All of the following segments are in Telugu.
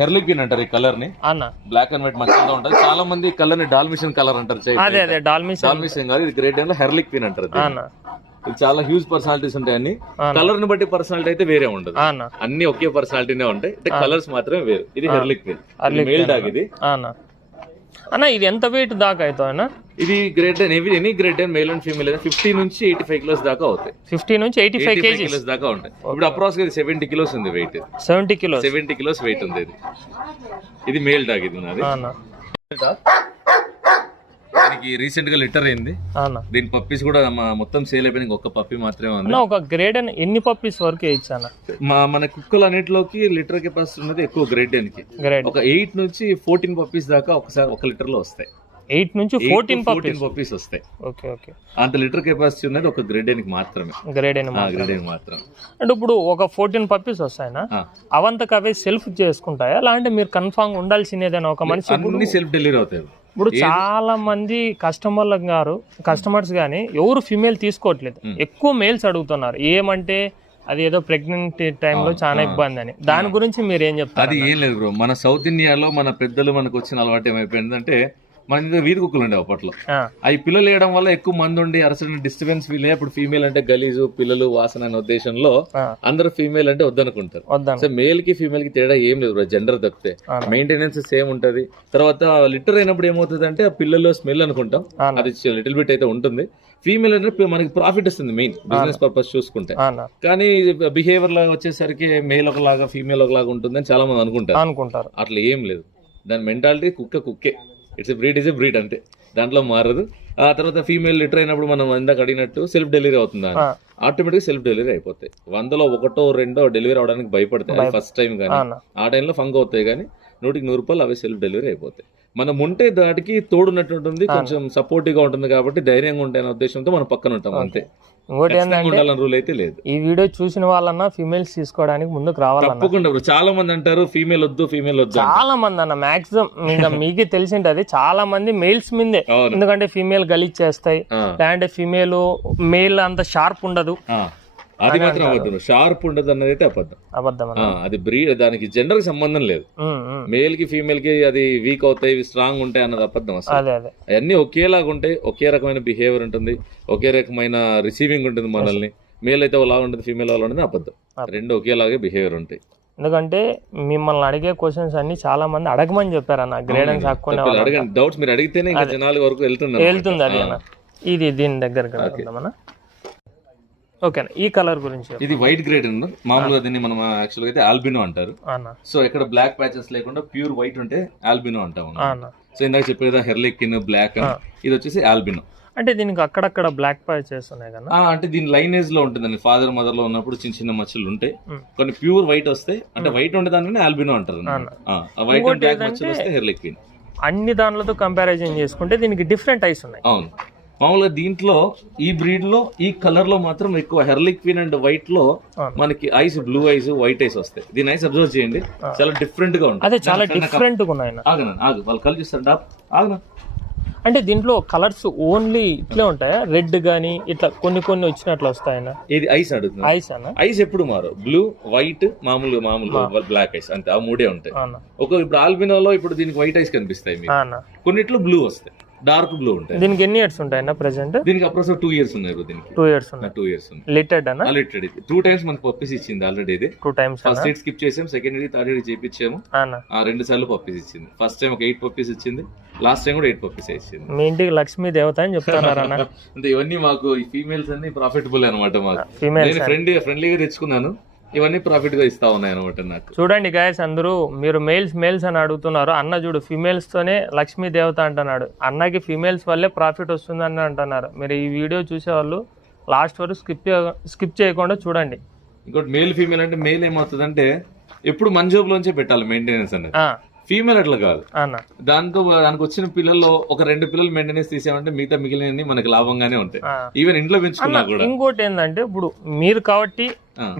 హెర్లిక్ క్వీన్ అంటారు ఈ కలర్ ని అన్న. బ్లాక్ అండ్ వైట్ మచ్చగా ఉంటది. చాలా మంది కలర్ ని డాల్మిషన్ కలర్ అంటారు. అదే అదే డాల్మిషన్ కాదు, ఇది గ్రేట్ డేన్ లో హెర్లిక్ క్వీన్ అంటారు. ఇది చాలా హ్యూజ్ పర్సనాలిటీస్ ఉంటాయి. అన్ని కలర్ ని బట్టి పర్సనాలిటీ అయితే వేరే ఉండదు, అన్ని ఒకే పర్సనాలిటీనే ఉంటాయి, కలర్స్ మాత్రమే వేరు. ఇది హెర్లిక్ క్వీన్, మేల్ డాగ్ ఇది అన్న. ఇది ఎంత వెయిట్ దాకా అవుతాయి? ఇది great dane any great dane male and female 50 నుంచి 85 కిలోస్ దాకా అవుతాయి. 50 నుంచి 85 కిలోస్ దాకా ఉంటాయి. ఇప్పుడు అప్రాక్సిమేట్ 70 కిలోస్ ఉంది వెయిట్. 70 కిలోస్ వెయిట్ ఉంది. ఇది మేల్ డాగ్. ఇది నాది. దీనికి రీసెంట్ గా లిటర్ అయింది. దీని పప్పీస్ కూడా మొత్తం సేల్ అయిపోయింది. ఒక పప్పీ మాత్రమే ఉంది. ఒక గ్రేట్ డేన్ ఎన్ని పప్పీస్ వరకు ఇచ్చాను? మన కుక్కలు అన్నిటిలోకి లిటర్ కెపాసిటీ ఉన్నది ఎక్కువ గ్రేట్ డేన్ కి. ఒక 8 నుంచి 14 పప్పీస్ దాకా ఒకసారి ఒక లిటర్ లో వస్తాయి. 8 నుంచి 14 పప్పీస్ వస్తాయి. Okay okay. అంత లిటర్ కెపాసిటీ ఉన్నది ఒక గ్రేట్ డేన్ కి మాత్రమే. గ్రేట్ డేన్ మాత్రం. అంటే ఇప్పుడు ఒక 14 పప్పీస్ వస్తాయినా, అవంతకు అవే సెల్ఫ్ చేసుకుంటాయా లేదంటే మీరు కన్ఫామ్ ఉండాల్సిందేనా? ఒక మనిషి సెల్ఫ్ డెలివరీ అవుతాయి. ఇప్పుడు చాలా మంది కస్టమర్స్ గానీ ఎవరు ఫీమేల్ తీసుకోవట్లేదు, ఎక్కువ మేల్స్ అడుగుతున్నారు. ఏమంటే అది ఏదో ప్రెగ్నెంట్ టైంలో చాలా ఇబ్బంది అని. దాని గురించి మీరు ఏం చెప్తారు? అది ఏం లేదు బ్రో, మన సౌత్ ఇండియాలో మన పెద్దలు మనకు వచ్చిన అలవాటు ఏమైపోయిందంటే, మన వీధి కుక్కలు ఉండే అప్పట్లో, అవి పిల్లలు వేయడం వల్ల ఎక్కువ మంది ఉండి అరసన డిస్టర్బెన్స్ ఫీల్ అయ్యి ఇప్పుడు ఫీమేల్ అంటే గలీజు పిల్లలు వాసన అనే ఉద్దేశంలో అందరూ ఫీమేల్ అంటే వద్దనుకుంటారు. సో మేల్ కి ఫీమేల్ కి తేడా ఏం లేదు, జెండర్ తప్పితే మెయింటెనెన్స్ సేమ్ ఉంటది. తర్వాత లిటర్ అయినప్పుడు ఏమవుతుంది అంటే ఆ పిల్లలు స్మెల్ అనుకుంటాం, అది లిటిల్ బిట్ అయితే ఉంటుంది. ఫీమేల్ అంటే మనకి ప్రాఫిట్ వస్తుంది మెయిన్ బిజినెస్ పర్పస్ చూసుకుంటే. కానీ బిహేవియర్ లాగా వచ్చేసరికి మేల్ ఒకలాగా ఫీమేల్ ఒకలాగా ఉంటుందని చాలా మంది అనుకుంటారు. అట్లా ఏం లేదు. దాని మెంటాలిటీ కుక్కే. ఇట్స్ ఎ బ్రీడ్ అంతే, దాంట్లో మారదు. ఆ తర్వాత ఫీమేల్ లిటర్ అయినప్పుడు మనం ఇందాక అడిగినట్టు సెల్ఫ్ డెలివరీ అవుతుంది, ఆటోమేటిక్ సెల్ఫ్ డెలివరీ అయిపోతాయి. 100లో 1 or 2 డెలివరీ అవడానికి భయపడతాయి ఫస్ట్ టైం, కానీ ఆ టైంలో ఫంగ్ అవుతాయి. కానీ 100కి 100 అవే సెల్ఫ్ డెలివరీ అయిపోతాయి. మనం ఉంటే దాటికి తోడున్నట్టు ఉంటుంది, కొంచెం సపోర్టివ్ గా ఉంటుంది కాబట్టి ధైర్యంగా ఉంటాయి అనే ఉద్దేశంతో మనం పక్కన ఉంటాం అంతే. ఇంకోటి ఏంటంటే రూల్ అయితే లేదు. ఈ వీడియో చూసిన వాళ్ళన్నా ఫీమేల్స్ తీసుకోవడానికి ముందుకు రావాలి. తప్పకుండా. చాలా మంది అంటారు ఫీమేల్ వద్దు. చాలా మంది అన్న మాక్సిమం మీకే తెలిసింటది, చాలా మంది మెయిల్స్ మీదే. ఎందుకంటే ఫీమేల్ గలీజ్ చేస్తాయి, లేదంటే ఫీమేల్ మేల్ అంత షార్ప్ ఉండదు. అది మాత్రం అబద్ధం. షార్ప్ ఉండదు అన్నది అయితే అబద్ధం. అది బ్రీడ్, దానికి జెండర్ కి సంబంధం లేదు. మేల్ కి ఫీమేల్ కి అది వీక్ అవుతాయి, స్ట్రాంగ్ ఉంటాయి అన్నది అబద్ధం. అసలు అవన్నీ ఒకేలాగా ఉంటాయి, ఒకే రకమైన బిహేవియర్ ఉంటుంది, ఒకే రకమైన రిసీవింగ్ ఉంటుంది మనల్ని. మేల్ అయితే ఒకలా ఉంటుంది, ఫీమేల్ అలా ఉంటుంది, అబద్ధం. రెండు ఒకేలాగే బిహేవియర్ ఉంటాయి. ఎందుకంటే మిమ్మల్ని అడిగే క్వశ్చన్స్ అన్ని చాలా మంది అడగమని చెప్పారు అన్న. గ్రేడెన్స్ అడగండి, డౌట్స్ మీరు అడిగితేనే ఇంకా జనాల వరకు వెళ్తుంది అది అన్న. ఇది దీని దగ్గర ఓకే. ఈ కలర్ గురించి ఇది వైట్ గ్రేడ్ మామూలుగా దీన్ని మనం యాక్చువల్ గా అయితే ఆల్బినో అంటారు. సో ఇక్కడ బ్లాక్ ప్యాచెస్ లేకుండా ప్యూర్ వైట్ ఉంటే ఆల్బినో అంటాం. సో ఇందాక చెప్పేదా హెర్లిక్కిన్ బ్లాక్, ఇది వచ్చేసి ఆల్బినో. అంటే దీనికి అక్కడక్కడ బ్లాక్ ప్యాచెస్ ఉన్నాయి కదా, అంటే దీని లైనేజ్ లో ఉంటుందండి. ఫాదర్ మదర్ లో ఉన్నప్పుడు చిన్న చిన్న మచ్చలు ఉంటాయి, కొన్ని ప్యూర్ వైట్ వస్తాయి. అంటే వైట్ ఉండే దాన్ని ఆల్బినో అంటారు. వైట్ అండ్ బ్లాక్ మచ్చలు వస్తే హెర్లిక్కిన్. అన్ని దానిలతో కంపారిజన్ చేసుకుంటే దీనికి డిఫరెంట్ ఐస్ ఉన్నాయి. అవును, మామూలుగా దీంట్లో ఈ బ్రీడ్ లో ఈ కలర్ లో మాత్రం ఎక్కువ హెర్లిక్విన్ అండ్ వైట్ లో మనకి ice blue ice white ice వస్తాయి. దీని ఐస్ అబ్జర్వ్ చేయండి, చాలా డిఫరెంట్ గా ఉంటుంది. అదే చాలా డిఫరెంట్ గా ఉన్నాయి. వాళ్ళు కలర్ చూస్తారు ఆగనా. అంటే దీంట్లో కలర్స్ ఓన్లీ ఇట్లే ఉంటాయా? రెడ్ గానీ ఇట్లా కొన్ని వచ్చినట్లు వస్తాయన్నా? ఇది ఐస్ అడుగుతుంది. ఐస్ అన్న ఐస్ ఎప్పుడు మారు, బ్లూ వైట్ మామూలుగా బ్లాక్ ఐస్ అంతే, ఆ మూడే ఉంటాయి. ఇప్పుడు ఆల్బినోలో ఇప్పుడు దీనికి వైట్ ఐస్ కనిపిస్తాయి మీకు, కొన్నిట్లో బ్లూ వస్తాయి, డార్క్ బ్లూ ఉంటాయి. దీనికి ఎన్ని ఇయర్స్ ఉంటాయన్నా ప్రెసెంట్? దీనికి అప్రోక్స్ 2 years ఉన్నాయి. దీనికి 2 years ఉన్నాయి. 2 years ఉంది. లిటెడ్ అన్న? లిటెడ్. 2 times మనకు పప్పీస్ ఇచ్చింది ఆల్రెడీ. ఇది 2 times. ఫస్ట్ ఇయర్ స్కిప్ చేసాం, సెకండ్ ఇయర్ థర్డ్ ఇయర్ చేపించాము. 2 సార్లు పప్పీస్ ఇచ్చింది. ఫస్ట్ టైం ఒక 8 పప్పీస్ ఇచ్చింది, లాస్ట్ టైం కూడా 8 పప్పీస్ ఇచ్చింది. మీ ఇంటికి లక్ష్మీ దేవత అని చెప్తున్నారన్న. అంటే ఇవన్నీ మాకు ఈ ఫీమేల్స్ అన్ని ప్రాఫిటబుల్ అనమాట. మాకు నేను ఫ్రెండ్లీగా తెచ్చుకున్నాను, ఇవన్నీ ప్రాఫిట్ గా ఇస్తా ఉన్నాయి అనమాట నాకు. చూడండి గాయస్, అందరూ మీరు మేల్స్ అని అడుగుతున్నారు. అన్న చూడు ఫీమేల్స్ తోనే లక్ష్మీ దేవత అంటున్నాడు. అన్నకి ఫీమేల్స్ వల్లే ప్రాఫిట్ వస్తుందని అంటున్నారు. మీరు ఈ వీడియో చూసే వాళ్ళు లాస్ట్ వరకు స్కిప్ చేయకుండా చూడండి. ఇంకోటి మేల్ ఫీమేల్ అంటే, మేల్ ఏమవుతుందంటే ఎప్పుడు మన జాబ్ లోంచే పెట్టాలి మెయింటెనెన్స్ అనేది. ఫీమేల్ అట్లా కాదు. దానికి వచ్చిన పిల్లల్లో ఒక 2 పిల్లలు మెయింటెనెన్స్ తీసామంటే మిగతా మిగిలినవి మనకి లాభంగానే ఉంటాయి, ఈవెన్ ఇంట్లో పెంచుకున్నా కూడా. ఇంకోటి ఏంటంటే ఇప్పుడు మీరు కాబట్టి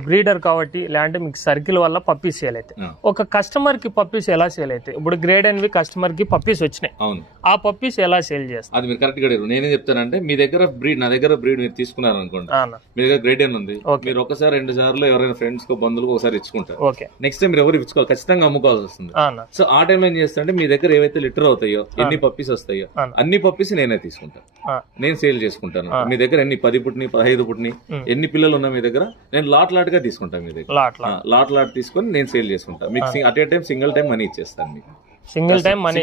బ్రీడర్ కాబట్టి లేదంటే మీకు సర్కిల్ వల్ల పప్పీస్ సేల్ అయితే ఒక కస్టమర్ కి పప్పీస్ ఎలా సేల్ అయితే ఇప్పుడు గ్రేడ్ ఎన్వి కస్టమర్ కి పప్పీస్ వచ్చినాయి, అవును, ఆ పప్పీస్ ఎలా సేల్ చేస్తారు? అది మీరు కరెక్ట్ గా అడిగారు. నేనేం చెప్తానంటే మీ దగ్గర బ్రీడ్, నా దగ్గర బ్రీడ్ మీరు తీసుకున్నారు అనుకోండి, మీ దగ్గర గ్రేడ్ ఎన్ ఉంది, మీరు ఒకసారి 2 సార్లు ఎవరైనా ఫ్రెండ్స్ కో బంధువులకు ఒకసారి ఇచ్చుకుంటారు. నెక్స్ట్ టైం మీరు ఎవరు ఇచ్చుకోవాలి, ఖచ్చితంగా అమ్ముకోవాల్సి వస్తుంది. సో ఆ టైం ఏం చేస్తారంటే మీ దగ్గర ఏవైతే లిటర్ అవుతాయో, ఎన్ని పప్పీస్ వస్తాయో అన్ని పప్పీస్ నేనే తీసుకుంటాను, నేను సేల్ చేసుకుంటాను. మీ దగ్గర ఎన్ని 10 పుట్టిని 15 పుట్టిని ఎన్ని పిల్లలు ఉన్నా మీ దగ్గర నేను లాట్ గా తీసుకుంటాను. మీ దగ్గర లాట్ తీసుకొని నేను సేల్ చేసుకుంటాను. మీకు at a time single time money ఇచ్చేస్తాను. మీకు సింగిల్ టైం మనీ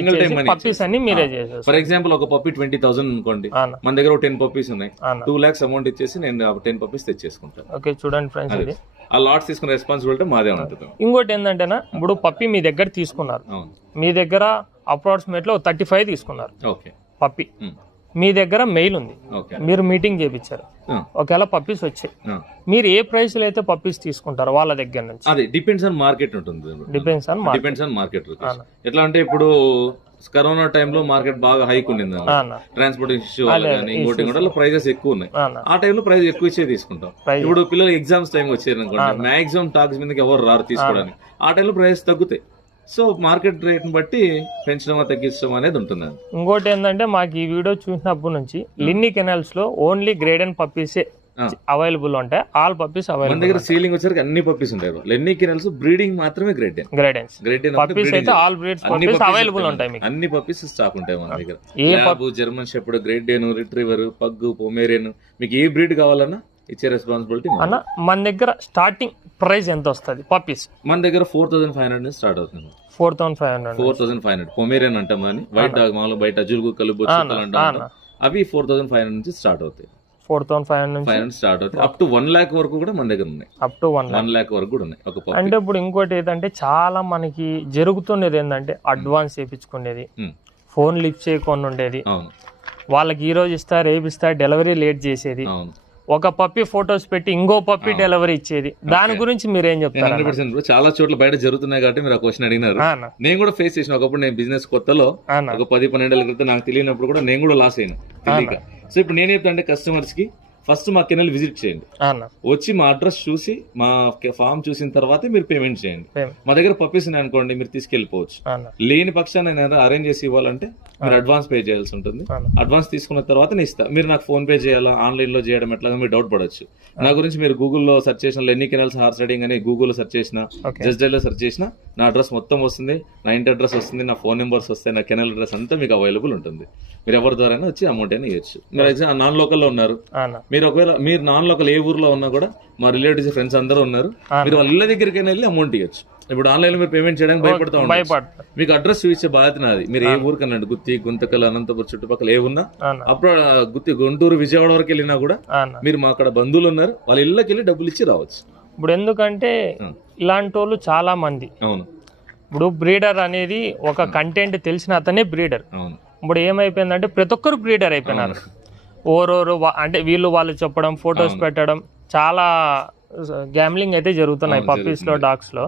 పప్పీస్ అన్ని మీరే చేస్తారు. ఫర్ ఎగ్జాంపుల్ ఒక పప్పీ 20,000 అనుకోండి, మన దగ్గర 10 పప్పీస్ ఉన్నాయి, 2 lakhs అమౌంట్ ఇచ్చేసి నేను 10 పప్పీస్ తెచ్చేసుకుంటాను. ఓకే, చూడండి ఫ్రెండ్స్, ఇది ఆ లాట్స్ తీసుకున్న రెస్పాన్సిబిలిటీ మాదే ఉంటుంది. ఇంకోటి ఏంటంటేనా, ఇప్పుడు పప్పీ మీ దగ్గర తీసుకున్నారు, మీ దగ్గర అప్రాక్సిమేట్ లో 35 తీసుకున్నారు పప్పీ, మీ దగ్గర మెయిల్ ఉంది, మీరు మీటింగ్ చేయించారు, ఒకవేళ పప్పీస్ వచ్చాయి, మీరు ఏ ప్రైస్ లో అయితే పప్పీస్ తీసుకుంటారో వాళ్ళ దగ్గర నుంచి? అది డిపెండ్స్ ఆన్ మార్కెట్ ఉంటుంది. Depends on market. ఎట్లా అంటే ఇప్పుడు కరోనా టైంలో మార్కెట్ బాగా హైక్ ఉండింది, ట్రాన్స్పోర్టేషన్ ఇష్యూ కానీ ఇంకోటి కూడా ప్రైజెస్ ఎక్కువ ఉన్నాయి. ఆ టైంలో ప్రైస్ ఎక్కువ ఇచ్చే తీసుకుంటాం. ఇప్పుడు పిల్లలు ఎగ్జామ్స్ టైం వచ్చారు అనుకోండి, మాక్సిమం టాక్స్ మీదకి ఎవరు రారు తీసుకోవడానికి, ఆ టైంలో ప్రైజెస్ తగ్గుతాయి. సో మార్కెట్ రేట్ బట్టి పెంచడం తగ్గించడం అనేది ఉంటుంది. ఇంకోటి ఏంటంటే మాకు ఈ వీడియో చూసినప్పటి నుంచి లిన్నీ కెనల్స్ లో ఓన్లీ గ్రేడ్ అండ్ పప్పీసే అవైలబుల్ ఉంటాయి, ఆల్ పప్పీస్ అవైలబుల్. మన దగ్గర సీలింగ్ వచ్చరికి అన్ని పప్పీస్ ఉంటాయి. లెన్నీ కెనల్స్ బ్రీడింగ్ మాత్రమే గ్రేడ్ పప్పీస్ అయితే ఆల్ బ్రీడ్స్ పప్పీస్ అవైలబుల్ ఉంటాయి. మీకు అన్ని పప్పీస్ స్టాక్ ఉంటాయి మన దగ్గర. Lab, German shepherd, great dane, retriever, pug, Pomeranian, మీకు ఏ బ్రీడ్ కావాలన్నా ఇచ్చే రెస్పాన్సిబిలిటీ అన్న. మన దగ్గర స్టార్టింగ్ ప్రైస్ ఎంత వస్తుంది పప్పీస్? మన దగ్గర 4,500 నుంచి స్టార్ట్ అవుతుంది. 4,500 పొమేరియన్ అంటాం అని, వైట్ డాగ్ మామూలు బయట అజుల్ కుక్కలు, బొచ్చుకలు అంటాం, అవి 4,500 నుంచి స్టార్ట్ అవుతాయి. 4,500 స్టార్ట్ అవుతాయి. అప్ టు 1 lakh వరకు కూడా మన దగ్గర ఉన్నాయి. అప్ టు 1 lakh వరకు కూడా ఉన్నాయి. అంటే ఇప్పుడు ఇంకోటి ఏంటంటే చాలా మనకి జరుగుతున్నది ఏంటంటే అడ్వాన్స్ చేయించుకునేది, ఫోన్ లిఫ్ట్ చేయకుండా ఉండేది, వాళ్ళకి ఈ రోజు ఇస్తా రేపు ఇస్తా డెలివరీ లేట్ చేసేది, ఒక పప్పి ఫొటోస్ పెట్టి ఇంకో పప్పి డెలివరీ ఇచ్చేది. దాని గురించి మీరు ఏం చెప్తారు? 100% చాలా చోట్ల బయట జరుగుతున్నాయి కాబట్టి మీరు ఆ క్వశ్చన్ అడిగినారు. నేను కూడా ఫేస్ చేసిన. ఒకప్పుడు నేను బిజినెస్ కొత్తలో ఒక 10-12 ఏళ్ల క్రితం నాకు తెలియనప్పుడు కూడా నేను కూడా లాస్ అయినా తెలియక. సో ఇప్పుడు నేను చెప్తాను అంటే కస్టమర్స్ కి ఫస్ట్ మా కెనల్ విజిట్ చేయండి, వచ్చి మా అడ్రస్ చూసి మా ఫామ్ చూసిన తర్వాత మీరు పేమెంట్ చేయండి. మా దగ్గర పప్పీస్ ఉన్నాయి అనుకోండి, మీరు తీసుకెళ్లిపోవచ్చు. లేని పక్షాన్ని నేను అరేంజ్ చేసి ఇవ్వాలంటే మీరు అడ్వాన్స్ పే చేయాల్సి ఉంటుంది. అడ్వాన్స్ తీసుకున్న తర్వాత నేను ఇస్తా. మీరు నాకు ఫోన్ పే చేయాలా, ఆన్లైన్ లో చేయడం ఎట్లా మీరు డౌట్ పడవచ్చు. నా గురించి మీరు గూగుల్లో సెర్చ్ చేసిన ఎన్ని కెనల్స్ హార్స్ రైడింగ్ అని గూగుల్లో సెర్చ్ చేసిన, జస్ట్ డైల్ లో సెర్చ్ చేసిన నా అడ్రస్ మొత్తం వస్తుంది, నా ఇంటి అడ్రస్ వస్తుంది, నా ఫోన్ నెంబర్స్ వస్తాయి, నా కెనల్ అడ్రస్ అంతా మీకు అవైలబుల్ ఉంటుంది. మీరు ఎవరి ద్వారా వచ్చి అమౌంట్ అయినా ఇవ్వచ్చు. మీరు ఎగ్జామ్ నాన్ లోకల్లో ఉన్నారు, మీరు ఒకవేళ మీరు నాన్ లోకల్ ఏ ఊర్లో ఉన్నా కూడా మా రిలేటివ్స్ ఫ్రెండ్స్ అందరూ ఉన్నారు, మీరు వాళ్ళ ఇళ్ళ దగ్గరికి వెళ్ళి అమౌంట్ ఇవ్వచ్చు. ఇప్పుడు ఆన్లైన్ లో మీరు పేమెంట్ చేయడానికి భయపడతా ఉంటారు. మీకు అడ్రస్ చూపించే బాధ్యత నాది. మీరు ఏ ఊరికి అన్నాడు, గుత్తి, గుంతకల్, అనంతపురం చుట్టుపక్కల ఏ ఉన్నా, అప్పుడు గుత్తి, గుంటూరు, విజయవాడ వరకు వెళ్ళినా కూడా మీరు మా అక్కడ బంధువులు ఉన్నారు, వాళ్ళ ఇళ్ళకి వెళ్ళి డబ్బులు ఇచ్చి రావచ్చు. ఇప్పుడు ఎందుకంటే ఇలాంటి వాళ్ళు చాలా మంది, అవును, ఇప్పుడు బ్రీడర్ అనేది ఒక కంటెంట్ తెలిసిన అతనే బ్రీడర్. ఇప్పుడు ఏమైపోయిందంటే ప్రతి ఒక్కరు బ్రీడర్ అయిపోయినారు. ఓరోరు అంటే వీళ్ళు వాళ్ళు చెప్పడం, ఫొటోస్ పెట్టడం, చాలా గ్యామ్లింగ్ అయితే జరుగుతున్నాయి పప్పీస్ లో, డాగ్స్ లో.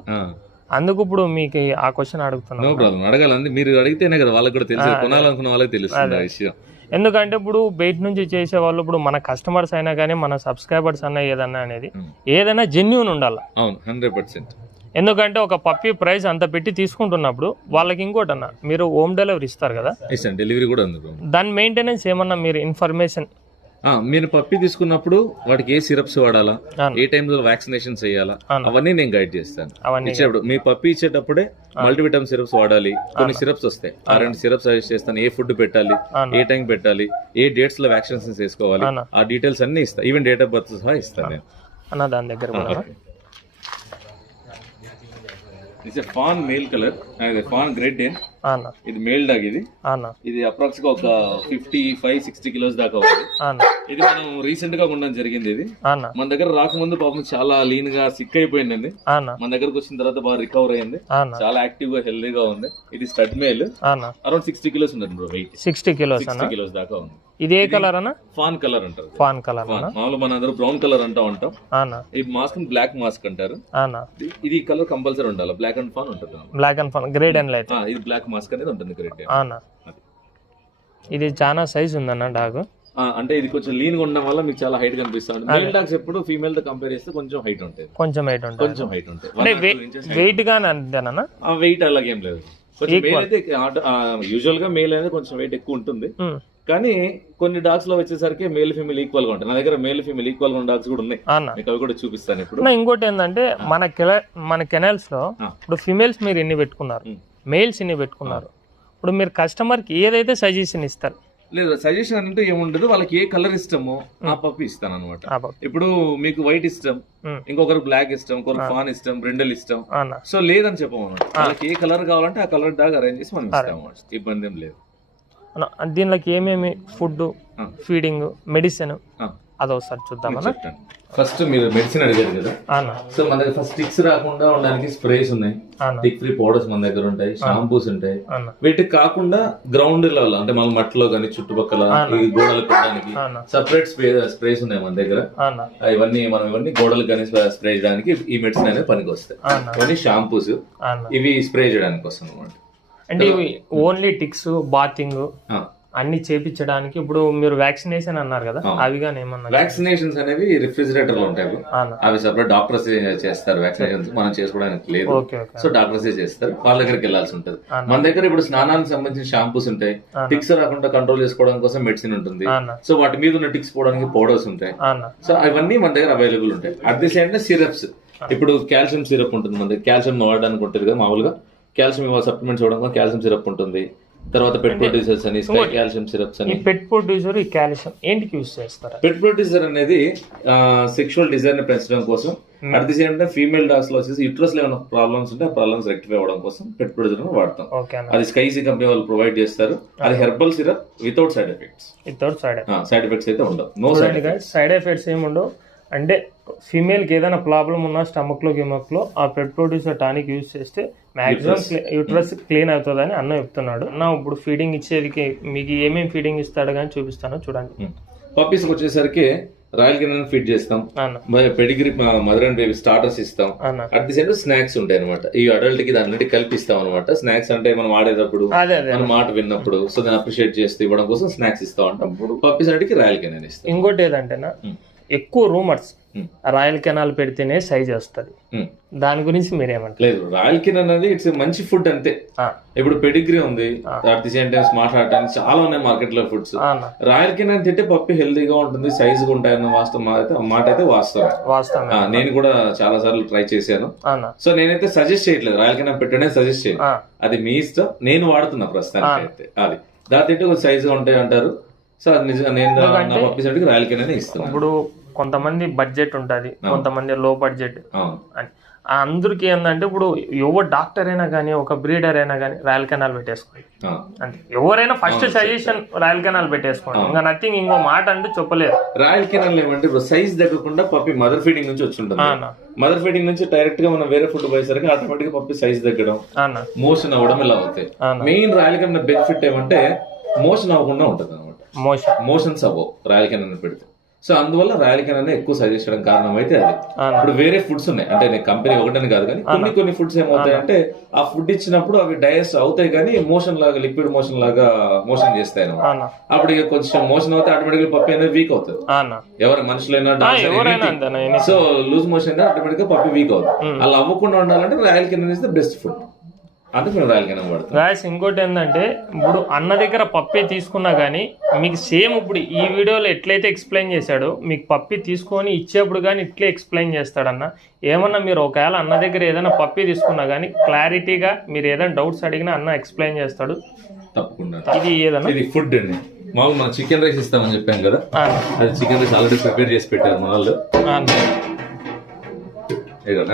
అందుకు ఇప్పుడు మీకు ఆ క్వశ్చన్ అడుగుతున్నాను. అడగాలండి, మీరు అడిగితేనే కదా వాళ్ళకి కూడా తెలుసు, కొనాలనుకున్న వాళ్ళకి తెలుస్తుంది ఆ విషయం. ఎందుకంటే ఇప్పుడు బయట నుంచి చేసే వాళ్ళు, ఇప్పుడు మన కస్టమర్స్ అయినా కానీ మన సబ్స్క్రైబర్స్ అన్నా ఏదన్నా అనేది ఏదైనా జెన్యూన్ ఉండాలి. అవును, 100%. ఎందుకంటే ఒక పప్పీ ప్రైస్ అంత పెట్టి తీసుకుంటున్నప్పుడు వాళ్ళకి ఇంకోటి అన్న, మీరు హోమ్ డెలివరీ ఇస్తారు కదా, డెలివరీ కూడా ఉంది. దాని మెయింటెనెన్స్ ఏమన్నా మీరు ఇన్ఫర్మేషన్, మీరు పప్పి తీసుకున్నప్పుడు వాటికి ఏ సిరప్స్ వాడాలా, ఏ టైంలో వ్యాక్సినేషన్ చేయాలా, అవన్నీ నేను గైడ్ చేస్తాను. ఇచ్చేటప్పుడు మీ పప్పి ఇచ్చేటప్పుడే మల్టీవిటమిన్ సిరప్స్ వాడాలి. కొన్ని సిరప్స్ వస్తాయి, ఆ 2 సిరప్స్ సజెస్ట్ చేస్తాను. ఏ ఫుడ్ పెట్టాలి, ఏ టైం పెట్టాలి, ఏ డేట్స్ లో వ్యాక్సినేషన్ చేసుకోవాలి, ఆ డీటెయిల్స్ అన్ని ఇస్తాను. ఈవెన్ డేట్ ఆఫ్ బర్త్ సహా ఇస్తాను నేను అన్న. దాని దగ్గర it's fawn male colour, fawn great dane. ఇది మేల్ డాగ్. ఇది అప్రాక్స్ గా ఒక 55-60 కిలోస్ దాకా ఉంది. ఇది మనం రీసెంట్ గా ఉండడం జరిగింది. ఇది మన దగ్గర రాకముందు పాపం చాలా లీన్ గా సిక్ అయిపోయిందండి. మన దగ్గరకు వచ్చిన తర్వాత బాగా రికవర్ అయింది, చాలా యాక్టివ్ గా హెల్దీగా ఉంది. ఇది స్టడ్ మేల్, అరౌండ్ 60 కిలోస్ ఉంది బ్రో వెయిట్. 60 కిలోస్ దాకా ఉంది. ఇది ఏ కలర్ అన్న? ఫాన్ కలర్ అంటారు. ఫాన్ కలర్ మామూలు మన అందరూ బ్రౌన్ కలర్ అంటా ఉంటాం. ఈ మాస్క్ బ్లాక్ మాస్క్ అంటారు. ఇది కలర్ కంపల్సరీ ఉండాలి. బ్లాక్ అండ్ ఫాన్ ఉంటుంది. Black and fawn grade and light. ఇది బ్లాక్ మాస్క్ అనేది ఉంటుంది. గ్రేడ్. ఇది చాలా సైజ్ ఉందన్న డాగ్. అంటే ఇది కొంచెం లీన్ గా ఉండడం వల్ల మీకు చాలా హైట్ కనిపిస్తుంది. మేల్ డాగ్స్ ఎప్పుడు ఫీమేల్ తో కంపేర్ చేస్తే కొంచెం హైట్ ఉంటుంది. కొంచెం హైట్ ఉంటుంది. వెయిట్ గానే అంతేనా? వెయిట్ అలాగేం లేదు. కొంచెం మేల్ అయితే యూజువల్ గా మేల్ అనేది కొంచెం వెయిట్ ఎక్కువ ఉంటుంది, కానీ కొన్ని డాగ్స్ లో వచ్చేసరికి మేల్ ఫీమేల్ ఈక్వల్ గా ఉంటాయి. నా దగ్గర మేల్ ఫీమేల్ ఈక్వల్ గా ఉన్న డాగ్స్ కూడా ఉన్నాయి, మీకు అవి కూడా చూపిస్తాను ఇప్పుడు. ఇంకోటి ఏంటంటే మన కెనల్స్ లో ఇప్పుడు ఫీమేల్స్ మీరు ఎన్ని పెట్టుకున్నారు, మేల్స్ ఎన్ని పెట్టుకున్నారు, ఇప్పుడు మీరు కస్టమర్ కి ఏదైతే సజెషన్ ఇస్తారు? లేదు, సజెషన్ అంటే ఏముండదు, వాళ్ళకి ఏ కలర్ ఇష్టమో ఆ పప్పి ఇస్తాను అనమాట. ఇప్పుడు మీకు వైట్ ఇష్టం, ఇంకొకరు బ్లాక్ ఇష్టం, ఇంకొకరు ఫాన్ ఇష్టం, బ్రిండల్ ఇష్టం, సో లేదని చెప్పమన్నమాట. వాళ్ళకి ఏ కలర్ కావాలంటే ఆ కలర్ డాగ్ అరేంజ్ చేసి మనం ఇస్తాం, ఇబ్బంది ఏం లేదు. దీనిలోకి ఏమేమి ఫుడ్, ఫీడింగ్, మెడిసిన్ అది ఒకసారి చూద్దామన్నా. ఫస్ట్ మీరు మెడిసిన్ అడిగారు కదా, సో మన దగ్గర ఫస్ట్ టిక్స్ రాకుండా ఉండడానికి స్ప్రేస్ ఉన్నాయి, టిక్ ఫ్రీ పౌడర్స్ మన దగ్గర ఉంటాయి, షాంపూస్ ఉంటాయి. వీటికి కాకుండా గ్రౌండ్ లెవెల్ అంటే మన మట్టిలో కానీ చుట్టుపక్కల ఈ గోడలు పెట్టడానికి సపరేట్ స్ప్రేస్ ఉన్నాయి మన దగ్గర. ఇవన్నీ గోడలకు కానీ స్ప్రే చేయడానికి ఈ మెడిసిన్ అనేది పనికి వస్తాయి. ఇవన్నీ షాంపూస్, ఇవి స్ప్రే చేయడానికి వస్తాయి అనమాట. అంటే ఇవి ఓన్లీ టిక్స్, బాతింగ్ అన్ని చేపించడానికి. ఇప్పుడు మీరు వ్యాక్సినేషన్ అన్నారు కదా, అవి కానీ ఏమన్నా? వ్యాక్సినేషన్స్ అనేవి రిఫ్రిజిరేటర్ లో ఉంటాయి, అవి సపరేట్ డాక్టర్స్ చేస్తారు. వ్యాక్సినేషన్స్ మనం చేసుకోవడానికి లేదు, సో డాక్టర్స్ చేస్తారు, వాళ్ళ దగ్గరికి వెళ్లాల్సి ఉంటుంది. మన దగ్గర ఇప్పుడు స్నానానికి సంబంధించిన షాంపూస్ ఉంటాయి, టిక్స్ రాకుండా కంట్రోల్ చేసుకోవడం కోసం మెడిసిన్ ఉంటుంది, సో వాటి మీద ఉన్న టిక్స్ పోవడానికి పౌడర్స్ ఉంటాయి, సో అవన్నీ మన దగ్గర అవైలబుల్ ఉంటాయి. At the same time syrups, ఇప్పుడు కాల్షియం సిరప్ ఉంటుంది మన దగ్గర, కాల్షియం వాడడానికి ఉంటుంది కదా మామూలుగా, కాల్షియం సప్లిమెంట్స్ ఇవ్వడం కాల్షియం సిరప్ ఉంటుంది. తర్వాత పెట్ ప్రొడ్యూసర్స్ అని, స్కై కాల్షియం సిరప్స్ అని. పెట్ ప్రొడ్యూసర్ ఈ కాల్షియం ఏంటికి యూస్ చేస్తారు? పెట్ ప్రొడ్యూసర్ అనేది సెక్షువల్ డిజైర్ ని పెంచడం కోసం, at the same time female dogs లో వచ్చేసి యూట్రస్ లో ఏమైనా ప్రాబ్లమ్స్ ఉంటే ఆ ప్రాబ్లమ్స్ రెక్టిఫై అవ్వడం కోసం పెట్ ప్రొడ్యూసర్ వాడతాం. అది స్కైసీ కంపెనీ వాళ్ళు ప్రొవైడ్ చేస్తారు. అది herbal syrup without side effects. Side effects అయితే ఉండవు, నో సైడ్ ఎఫెక్ట్స్ ఏమి ఉండవు. అంటే ఫీమేల్ కి ఏదైనా ప్రాబ్లం ఉన్నా స్టమక్ లో గిమక్ లో ఆ పెట్ ప్రొడ్యూసర్ టానిక్ యూజ్ చేస్తే మాక్సిమం యూట్రస్ క్లీన్ అవుతుంది అని అన్న చెప్తున్నాడు. అన్న ఇప్పుడు ఫీడింగ్ ఇచ్చేది మీకు ఏమేమి ఫీడింగ్ ఇస్తాడు కానీ చూపిస్తాను చూడండి. పప్పీస్ వచ్చేసరికి రాయల్ కెనల్ ఫీడ్ చేస్తాం, pedigree mother and baby starters ఇస్తాం, అట్ ది సేమ్ స్నాక్స్ ఉంటాయి అనమాట. ఈ అడల్ట్ కి దాన్ని కల్పిస్తాం అనమాట. స్నాక్స్ అంటే మనం ఆడేటప్పుడు మన మాట విన్నప్పుడు సో దాన్ని అప్రిషియేట్ చేస్తూ ఇవ్వడం కోసం స్నాక్స్ ఇస్తాం అంటాం. పప్పీస్ అన్నిటికి రాయల్ కెనల్ ఇస్తాం. ఇంకోటి ఏదంటేనా, ఎక్కువ రూమర్స్ రాయల్ కెనాల్ పెడితేనే సైజ్ వస్తుంది, దాని గురించి మీరేమంటారు? లేదు, రాయల్ కెనాల్ అనేది ఇట్స్ మంచి ఫుడ్ అంతే. ఇప్పుడు పెడిగ్రీ ఉంది, at the same time smart heart అని చాలా ఉన్నాయి మార్కెట్ లో ఫుడ్స్. రాయల్ కెనాల్ తింటే పప్పి హెల్దీగా ఉంటుంది, సైజ్ గా ఉంటాయన్న మాట అయితే వాస్తవం. నేను కూడా చాలా సార్లు ట్రై చేశాను, సో నేనైతే సజెస్ట్ చేయట్లేదు రాయల్ కెనాల్ పెట్టనే సజెస్ట్ చేయను, అది మీ ఇష్టం. నేను వాడుతున్నా ప్రస్తుతానికి అయితే. అది దాని తింటే కొంచెం సైజ్ గా ఉంటాయి అంటారు, సో అది నిజంగా నేను నా పప్పీస్ అంటే రాయల్ కెనాల్ ఇస్తాను. ఇప్పుడు కొంతమంది బడ్జెట్ ఉంటుంది, కొంతమంది లో బడ్జెట్ అని. అందరికి ఏంటంటే ఇప్పుడు ఎవరు డాక్టర్ అయినా కానీ ఒక బ్రీడర్ అయినా కానీ రాయల్ కెనాల్ పెట్టేసుకోండి అంటే ఎవరైనా ఫస్ట్ సజెషన్ రాయల్ కెనాల్ పెట్టేసుకోండి, ఇంకా నథింగ్, ఇంకో మాట అంటే చెప్పలేదు. రాయల్ కెనాల్ ఏమంటే ఇప్పుడు సైజ్ తగ్గకుండా పప్పి మదర్ ఫీడింగ్ నుంచి వచ్చి ఉంటుంది. మదర్ ఫీడింగ్ నుంచి డైరెక్ట్ గా మనం వేరే ఫుడ్ పోయేసరికి ఆటోమేటిక్ గా పప్పి సైజ్ తగ్గడం, మోషన్ అవ్వడం ఇలా అవుతాయి. మెయిన్ రాయల్ కెనాల్ బెనిఫిట్ ఏమంటే మోషన్ అవ్వకుండా ఉంటుంది అనమాట. మోషన్స్ అవ్వవు రాయల్ కెనాల్ పెడితే, సో అందువల్ల రాయల్ కెనాల్ ఎక్కువ సజెస్ట్ చేయడం కారణం అయితే అది. ఇప్పుడు వేరే ఫుడ్స్ ఉన్నాయి, అంటే నేను కంపెనీ ఒకటని కాదు కానీ కొన్ని ఫుడ్స్ ఏమవుతాయంటే ఆ ఫుడ్ ఇచ్చినప్పుడు అవి డైజెస్ట్ అవుతాయి కానీ మోషన్ లాగా లిక్విడ్ మోషన్ లాగా మోషన్ చేస్తాయి అన్నమాట. అప్పుడు ఇక కొంచెం మోషన్ అవుతే ఆటోమేటిక్ పప్పి అనేది వీక్ అవుతుంది. ఎవరి మనుషులైనా సో లూజ్ మోషన్ ఆటోమేటిక్ గా పప్పి వీక్ అవుతుంది. అలా అవ్వకుండా ఉండాలంటే royal canal is the best food. ఇంకోటి ఏంటంటే ఇప్పుడు అన్న దగ్గర పప్పి తీసుకున్నా గానీ మీకు సేమ్ ఇప్పుడు ఈ వీడియోలో ఎట్లయితే ఎక్స్ప్లెయిన్ చేశాడో మీకు పప్పి తీసుకొని ఇచ్చేప్పుడు కానీ ఇట్లే ఎక్స్ప్లెయిన్ చేస్తాడన్న. ఏమన్నా మీరు ఒకవేళ అన్న దగ్గర ఏదైనా పప్పి తీసుకున్నా గానీ క్లారిటీగా మీరు ఏదైనా డౌట్స్ అడిగినా అన్న ఎక్స్ప్లెయిన్ చేస్తాడు తప్పకుండా. ఇది ఏదన్నా ఇది ఫుడ్ అండి, మామూలు మనం చికెన్ రైస్ ఇస్తామని చెప్పాను కదా, అది చికెన్ రైస్ ఆల్రెడీ ప్రిపేర్ చేసి పెట్టారు మా వాళ్ళు.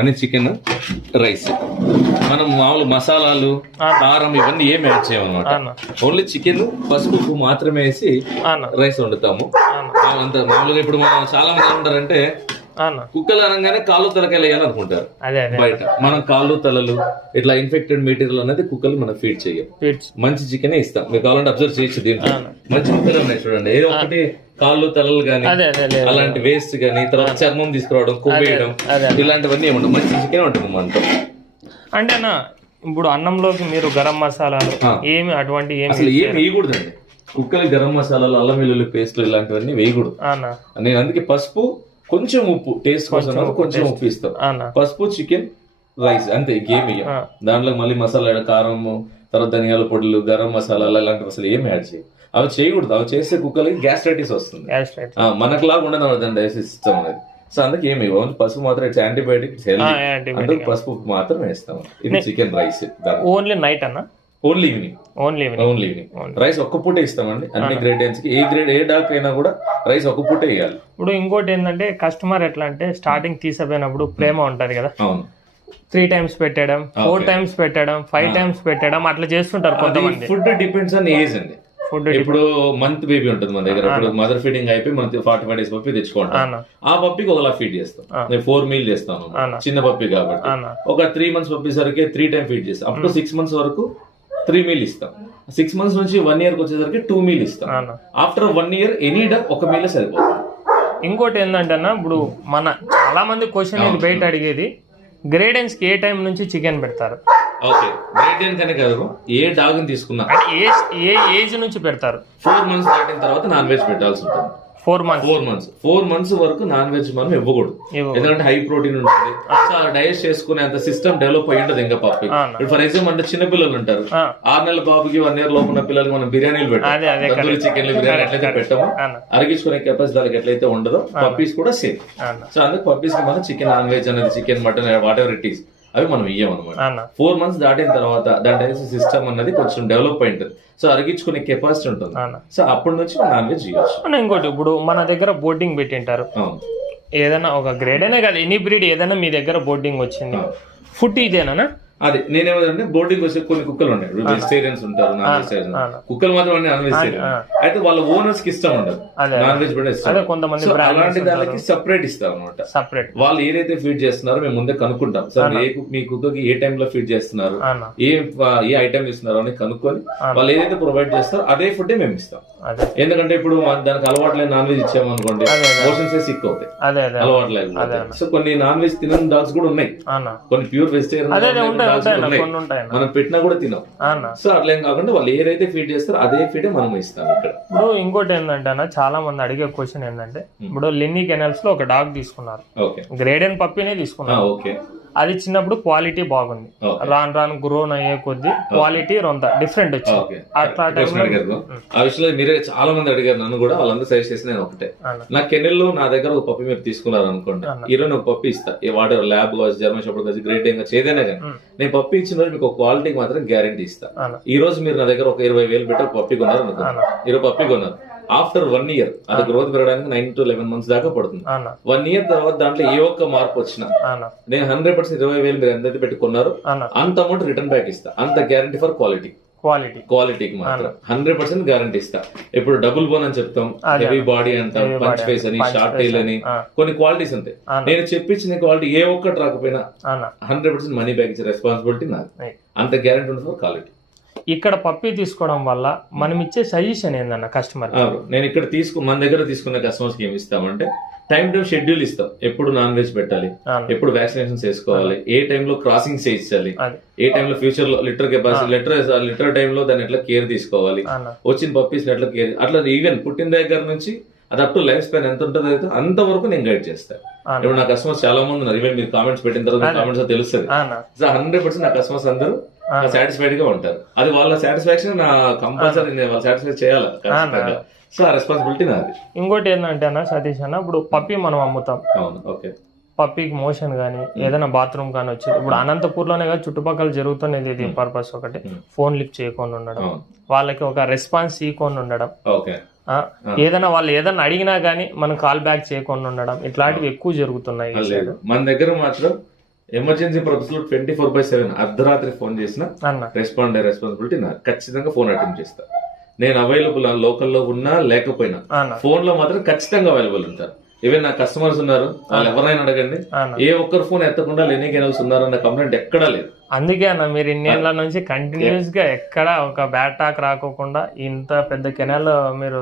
అని చికెన్ రైస్ మనం మామూలు మసాలాలు కారం ఇవన్నీ ఏమి యాడ్ చేయమన్నమాట. ఓన్లీ చికెన్ పసుపు మాత్రమే వేసి రైస్ వండుతాము. అంత మామూలుగా ఇప్పుడు మనం చాలా మంది ఏమంటారంటే కుక్కలు అనగానే కాళ్ళు తలకాయలు వేయాలనుకుంటారు బయట. మనం కాళ్ళు తలలు ఇట్లా ఇన్ఫెక్టెడ్ మెటీరియల్ అనేది కుక్కలు మనం ఫీడ్ చేయం, మంచి చికెనే ఇస్తాం. మీరు కావాలంటే అబ్జర్వ్ చేయొచ్చు, దీంట్లో మంచి కుక్కలు ఉన్నాయి చూడండి. ఏదో ఒకటి కాళ్ళు తలలు గానీ అలాంటి వేస్ట్ గానీ తర్వాత చర్మం తీసుకురావడం కొవ్వేయడం ఇలాంటివన్నీ ఏముండవు, మంచి చికెన్ ఉంటుంది మనతో. అంటేనా ఇప్పుడు అన్నంలోకి మీరు గరం మసాలాలు ఏమి అటువంటి అసలు ఏమి వేయకూడదండి. కుక్కలు గరం మసాలాలు, అల్లం వెల్లుల్లి పేస్ట్లు ఇలాంటివన్నీ వేయకూడదు. నేను అందుకే పసుపు, కొంచెం ఉప్పు, టేస్ట్ కోసం కొంచెం ఉప్పు ఇస్తాం. పసుపు, చికెన్, రైస్ అంతే, ఇంకేం వేయం. దాంట్లో మళ్ళీ మసాలా, కారం, తర్వాత ధనియాల పొడులు, గరం మసాలాలు ఇలాంటివి అసలు ఏం యాడ్ చేయం. అవి చేయకూడదు. అవి చేస్తే కుక్కలకి గ్యాస్ట్రైటిస్ వస్తుంది. మనకులాగా ఉండదు దాని డైజెస్టివ్ సిస్టమ్ అనేది. సో అందుకే ఏమి ఓన్లీ పసుపు మాత్రం, ఇట్స్ యాంటీబయాటిక్, ఇట్స్ హెల్తీ. అందుకు పసుపు మాత్రం వేస్తాం. ఇది చికెన్ రైస్ ఓన్లీ నైట్ అన్న, only evening, only evening. Rice ఒక్క పూటే ఇస్తామండి అన్ని గ్రేడ్ డేన్స్ కి. ఏ డాగ్ అయినా కూడా రైస్ ఒక్క పూటే వేయాలి. ఇప్పుడు ఇంకోటి ఏంటంటే కస్టమర్ ఎట్లా అంటే స్టార్టింగ్ తీసిపోయినప్పుడు ప్రేమ ఉంటది కదా, 3 times పెట్టడం, 4 times పెట్టడం, 5 times పెట్టడం, అట్లా చేస్తుంటారు కొంతమంది. ఫుడ్ డిపెండ్స్ ఆన్ ఏజ్ అండి. ఇప్పుడు మంత్ బేబీ ఉంటుంది మన దగ్గర, ఇప్పుడు మదర్ ఫీడింగ్ అయిపోయి మంత్ 45 days పప్పి తెచ్చుకుంటాం. ఆ పప్పికి ఒకలా ఫీడ్ చేస్తాం. నేను 4 meals చేస్తాను, చిన్న పప్పి కాబట్టి. ఒక 3 months పప్పి సరికి 3 times ఫీడ్ చేస్తాం. అప్పుడు 6 months వరకు 3 meals ఇస్తాం. 6 months నుంచి 1 year వచ్చేసరికి 2 meals ఇస్తాం. After 1 year any dog 1 meal సరిపోతుంది. ఇంకోటి ఏంటంటే ఇప్పుడు మన చాలా మంది క్వశ్చన్ ఇది బయట అడిగేది, గ్రేడెన్స్ కి ఏ టైం నుంచి చికెన్ పెడతారు? ఓకే, గ్రేట్ డేన్ కనే కాదు, ఏ డాగ్ ని తీసుకున్నా ఏ ఏజ్ నుంచి పెడతారు? 4 months దాటిన తర్వాత నాన్ వెజ్ పెట్టాల్సి ఉంటుంది. 4 months వరకు నాన్ వెజ్ మనం ఇవ్వకూడదు. ఎందుకంటే హై ప్రోటీన్ ఉంటుంది. సో డైజెస్ట్ చేసుకునే అంత సిస్టమ్ డెవలప్ అయ్యి ఉండదు ఇంకా పప్పి. ఫర్ ఎగ్జాంపుల్ అంటే చిన్న పిల్లలు ఉంటారు, 6 నెలల పాపకి 1 year లోపు ఉన్న పిల్లలకి మనం బిర్యానీలు పెట్టాం, తందూరి చికెన్లు బిర్యానీ ఎట్లయితే పెట్టాము, అరిగించుకునే కెపాసిటీ దానికి ఎట్లయితే ఉండదో పప్పీస్ కూడా సేమ్. సో అందుకు పప్పీస్ కి మనం చికెన్, నాన్ వెజ్ అనేది, chicken, mutton, what ever it is, అవి మనం ఇయ్యం అనమాట. 4 months దాటిన తర్వాత దాని డైజెస్టివ్ సిస్టమ్ అనేది కొంచెం డెవలప్ అయి ఉంటుంది. సో అరిగించుకునే కెపాసిటీ ఉంటుంది. సో అప్పటి నుంచి నాన్ వెజ్ చేయొచ్చు. ఇంకోటి, ఇప్పుడు మన దగ్గర బోర్డింగ్ పెట్టింటారు, ఏదైనా ఒక గ్రేడ్ అయినా కాదు, ఎనీ బ్రీడ్ ఏదైనా మీ దగ్గర బోర్డింగ్ వచ్చింది, ఫుడ్ ఇదేనా? అదే నేనేమంటే బోర్డింగ్ వచ్చే కొన్ని కుక్కలు ఉన్నాయి, వెజిటేరియన్స్ ఉంటారు, నాన్ వెజిటేరియన్ కుక్కలు మాత్రం నాన్ వెజిటేరియన్. అయితే వాళ్ళ ఓనర్స్ కి ఇష్టం ఉండదు నాన్ వెజ్ కూడా ఇష్టం. అలాంటి దానికి సెపరేట్ ఇస్తాం అనమాట. వాళ్ళు ఏదైతే ఫీడ్ చేస్తున్నారో మేము ముందే కనుక్కుంటాం. సార్ మీ కుక్కకి ఏ టైమ్ లో ఫీడ్ చేస్తున్నారు, ఏ ఐటమ్ ఇస్తున్నారు అని కనుక్కొని వాళ్ళు ఏదైతే ప్రొవైడ్ చేస్తారో అదే ఫుడ్ మేము ఇస్తాం. ఎందుకంటే ఇప్పుడు దానికి అలవాటు లేదు నాన్ వెజ్ ఇచ్చాము అనుకోండి, మోషన్స్ సిక్ అవుతాయి అలవాటు లేదు. సో కొన్ని నాన్ వెజ్ తినని డాగ్స్ కూడా ఉన్నాయి, కొన్ని ప్యూర్ వెజిటేరియన్ మనం పెట్టినా కూడా తినాం. సో అట్లా ఏం కాకుండా వాళ్ళు ఏదైతే ఫీడ్ చేస్తారో అదే ఫీడ్ మనం ఇస్తాం ఇక్కడ. ఇప్పుడు ఇంకోటి ఏంటంటే అన్న, చాలా మంది అడిగే క్వశ్చన్ ఏంటంటే, ఇప్పుడు లెన్నీ కెనల్స్ లో ఒక డాగ్ తీసుకున్నారు, గ్రేడెన్ పప్పీనే తీసుకున్నారు. అది చిన్నప్పుడు క్వాలిటీ బాగుంది, రాను గ్రోన్ అయ్యే కొద్ది క్వాలిటీ రొంత డిఫరెంట్ వచ్చింది. అట్లా ఆ విషయంలో మీరే చాలా మంది అడిగారు నన్ను కూడా, వాళ్ళందరూ సజెస్ట్ చేసిన నేను ఒకటే, నా కెనెల్లో నా దగ్గర ఒక పప్పి మీరు తీసుకున్నారు అనుకోండి, ఈరోజు ఒక పప్పి ఇస్తా, వాడు ల్యాబ్ కావచ్చు, జర్మన్ షెపర్డ్ కావచ్చు, గ్రేట్ డేన్ కావచ్చు, ఏదైనా కానీ నేను పప్పి ఇచ్చిన రోజు మీకు ఒక క్వాలిటీకి మాత్రం గ్యారంటీ ఇస్తా. ఈ రోజు మీరు నా దగ్గర ఒక 20,000 పెట్టి ఒక పప్పి కొన్నారు అనుకో, 20 పప్పి కొన్నారు, ఆఫ్టర్ 1 year అది గ్రోత్ పెరగడానికి 9 to 11 months దాకా పడుతుంది. 1 year తర్వాత దాంట్లో ఏ ఒక్క మార్పు వచ్చినా నేను 100% 20,000 మీరు ఎంతైతే పెట్టుకున్నారో అంత అమౌంట్ రిటర్న్ బ్యాక్ ఇస్తా. అంత గ్యారంటీ ఫర్ క్వాలిటీకి మాత్రం 100% గ్యారంటీ ఇస్తా. ఇప్పుడు డబుల్ బోన్ అని చెప్తాం, హెవీ బాడీ అంటాం, పంచ్ ఫేస్ అని, షార్ట్ టైల్ అని, కొన్ని క్వాలిటీస్ ఉంటాయి. నేను చెప్పించిన క్వాలిటీ ఏ ఒక్కటి రాకపోయినా 100% మనీ బ్యాక్ ఇచ్చే రెస్పాన్సిబిలిటీ నాది. అంత గ్యారంటీ ఉంటుంది ఫర్ క్వాలిటీ. ఇక్కడ పప్పి తీసుకోవడం వల్ల మనం ఇచ్చే సజెషన్ ఏందన్న కస్టమర్? నేను ఇక్కడ మన దగ్గర తీసుకున్న కస్టమర్స్ కి ఏమి ఇస్తామంటే, టైం షెడ్యూల్ ఇస్తాం. ఎప్పుడు నాన్ వెజ్ పెట్టాలి, ఎప్పుడు వ్యాక్సినేషన్స్ వేసుకోవాలి, ఏ టైంలో క్రాసింగ్ చేయించాలి, ఏ టైంలో ఫ్యూచర్ లో లిటర్ కెపాసిటీ, లిటర్ టైంలో దాన్ని ఎట్లా కేర్ తీసుకోవాలి, వచ్చిన పప్పీస్ ఎట్లా కేర్, అట్లా ఈవెన్ పుట్టిన దగ్గర నుంచి అది అప్ టు లైఫ్ స్పాన్ ఎంత ఉంటుందో అయితే అంతవరకు నేను గైడ్ చేస్తాను. ఇప్పుడు నా కస్టమర్స్ చాలా మంది ఉన్నారు, ఈవెన్ మీరు కామెంట్స్ పెట్టిన తర్వాత కామెంట్స్ తెలుస్తుంది. సో 100% నా కస్టమర్స్ అందరూ సాటిస్ఫైడ్ గా ఉంటారు. అది వాళ్ళ సాటిస్ఫాక్షన్ నా కంపల్సరీ, వాళ్ళు సాటిస్ఫై చేయాలి. సో ఆ రెస్పాన్సిబిలిటీ నాది. ఇంకోటి ఏంటంటే అన్న సతీష్ అన్న, ఇప్పుడు పప్పి మనం అమ్ముతాం, పప్పికి మోషన్ గానీ ఏదైనా బాత్రూమ్ కానీ వచ్చింది, ఇప్పుడు అనంతపూర్ లోనే కాదు చుట్టుపక్కల జరుగుతున్నది ఇది పర్పస్ ఒకటి, ఫోన్ లిఫ్ట్ చేయకుండా ఉండడం, వాళ్ళకి ఒక రెస్పాన్స్ ఇవ్వకుండా ఉండడం, ఏదైనా వాళ్ళు ఏదైనా అడిగినా గానీ మనం కాల్ బ్యాక్ చేయకుండా ఉండడం, ఇట్లాంటివి ఎక్కువ జరుగుతున్నాయి. మన దగ్గర మాత్రం ఎమర్జెన్సీ పర్పస్ లో 24/7 అర్ధరాత్రి ఫోన్ చేసినా రెస్పాన్సిబిలిటీ నాకు. ఖచ్చితంగా ఫోన్ అటెండ్ చేస్తా. నేను అవైలబుల్ లోకల్లో ఉన్నా లేకపోయినా ఫోన్ లో మాత్రం ఖచ్చితంగా అవైలబుల్ ఉంటారు. ఈవెన్ నా కస్టమర్స్ ఉన్నారు, వాళ్ళు ఎవరైనా అడగండి, ఏ ఒక్కరు ఫోన్ ఎత్తకుండా లెన్నీ కెనల్స్ ఉన్నారన్న కంప్లైంట్ ఎక్కడా లేదు. అందుకే అన్న మీరు ఇన్నేళ్ల నుంచి కంటిన్యూస్ గా ఎక్కడ ఒక బ్యాడ్ టాక్ రాకోకుండా ఇంత పెద్ద కెనాల్ మీరు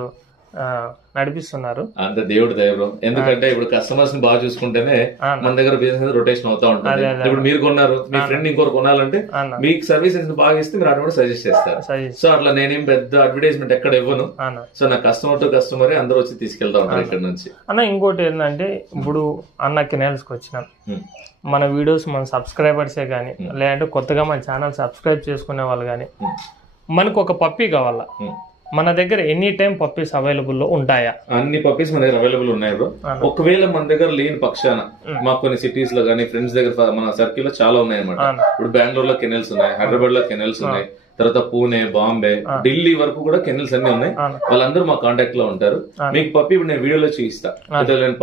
నడిపిస్తున్నారు. అంత దేవుడు దయ. ఎందుకంటే ఇప్పుడు కస్టమర్స్ ని బాగా చూసుకుంటేనే మన దగ్గర బిజినెస్ రొటేషన్ అవుతా ఉంటుంది. ఇప్పుడు మీరు కొన్నారు, మీ ఫ్రెండ్ ఇంకోరు కొనాలంటే మీకు సర్వీసెస్ బాగా ఇస్తే మీరు అటు సజెస్ట్ చేస్తారు. సో అట్లా నేనేం పెద్ద అడ్వర్టైజ్మెంట్ ఎక్కడ ఇవ్వను. సో నా కస్టమర్ టు కస్టమరే అందరూ వచ్చి తీసుకెళ్తా ఉంటారు ఇక్కడ నుంచి. అన్న ఇంకోటి ఏంటంటే ఇప్పుడు అన్న కెనాల్స్ కి వచ్చినాం, మన వీడియోస్ మన సబ్స్క్రైబర్సే కానీ లేదంటే కొత్తగా మన ఛానల్ సబ్స్క్రైబ్ చేసుకునే వాళ్ళు కానీ మనకు ఒక పప్పీ కావాలా, మన దగ్గర ఎనీ టైం పప్పీస్ అవైలబుల్ లో ఉంటాయా? అన్ని పప్పీస్ మన దగ్గర అవైలబుల్ ఉన్నాయి బ్రో. ఒకవేళ మన దగ్గర లేని పక్షాన మాకు కొన్ని సిటీస్ లో కానీ ఫ్రెండ్స్ దగ్గర మన సర్కిల్ లో చాలా ఉన్నాయి అన్నమాట. ఇప్పుడు బెంగళూరు లో కెనెల్స్ ఉన్నాయి, హైదరాబాద్ లో కెనెల్స్ ఉన్నాయి, తర్వాత పూణే, బాంబే, ఢిల్లీ వరకు కూడా కెనెల్స్ అన్ని ఉన్నాయి. వాళ్ళందరూ మా కాంటాక్ట్ లో ఉంటారు. మీకు పప్పీ ఇప్పుడు నేను వీడియోలో చూపిస్తా,